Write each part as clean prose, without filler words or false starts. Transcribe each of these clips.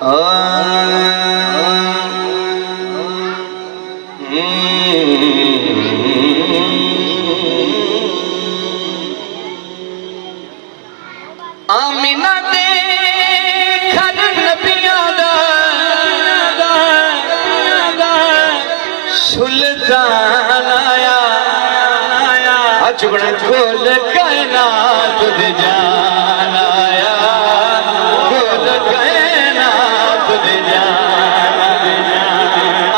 आमिना दे घर नबियां दा सुल्तान आया अजबड़ खोल कायनात दे जान आया खोल कायनात दे जान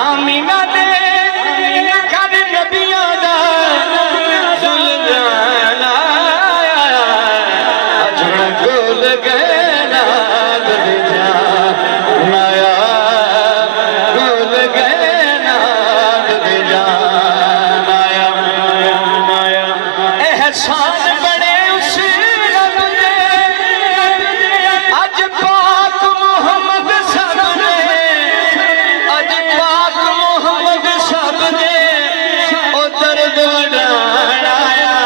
आमिना दे घर नबियां दा सुल्तान आया अजबड़ खोल कायनात दे जान आया खोल कायनात दे जान आया एहसान बड़े उस रब दे अज पाक मोहम्मद सब ने अज पाक मोहम्मद सब ने ओ दर्द वडाण आया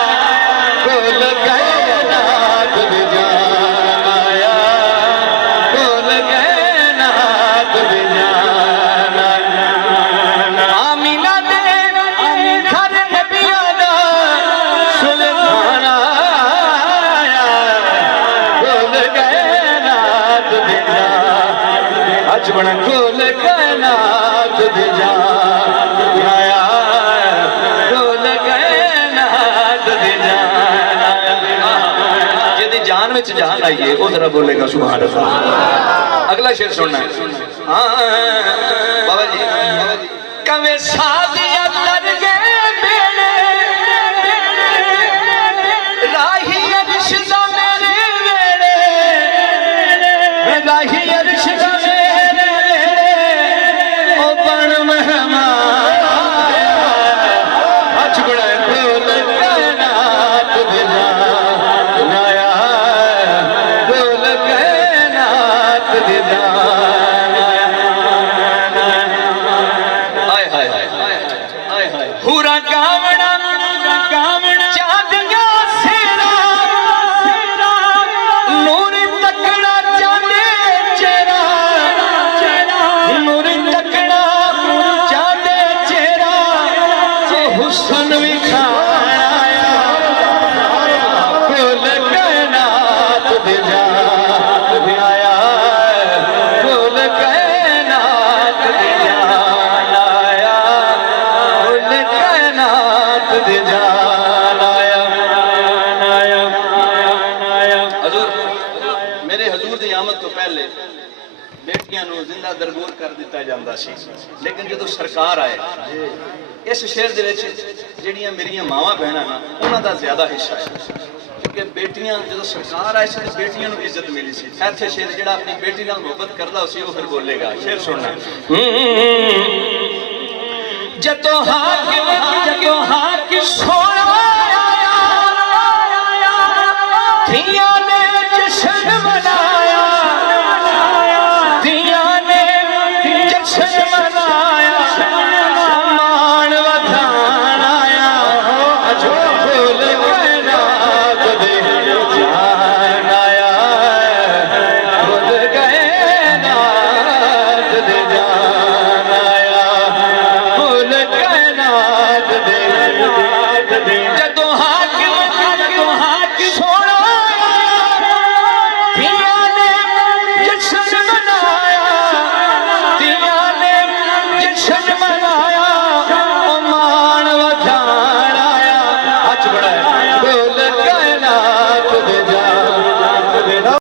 खोल कायनात दे जान आया खोल कायनात दे जान आया आमिना दे घर नबियां दा सुल्तान आया खोल कायनात दे जान अजबड़ खोल कायनात दे जान आया खोल कायनात दे जान आया जिहदी जान विच जान आई है वो जरा बोलेगा सुभान अल्लाह। अगला शेर सुनना है। बाबा जी कवे सादिया तर गए बेड़े राही अर्श दा मेरे वेड़े राही अर्श दा मेरे वेड़े ओ बन मेहमान अजबड़ खोल कायनात दे जान आया खोल कायनात दे जान आया हाय हाय हाय हाय पूरा गावना चांदिया सेरा नूर तकड़ा चांदे चेहरा नूर तकड़ा चांदे चेहरा हुस्न विखाया खोल कायनात दे जान आया खोल कायनात दे जान आया खोल कायनात दे जान आया हजूर मेरे हजूर दी आमद तो पहले बेटियां नूं जिंदा दरगोर कर दिता जांदा सी लेकिन जदों सरकार आए इस शेर दे विच जिहड़ियां मेरियां मावां बहनां ना उन्हां दा ज्यादा हिस्सा है क्योंकि बेटियां जदों सरकार आए सी बेटियां नूं इज्जत मिली सी। इत्थे शेर जिहड़ा अपनी बेटी नाल मोहब्बत करदा सी वो फिर बोलेगा शेर सुनना जदों हाकिम सोना धियां ने जश्न मनाया धियां ने जश्न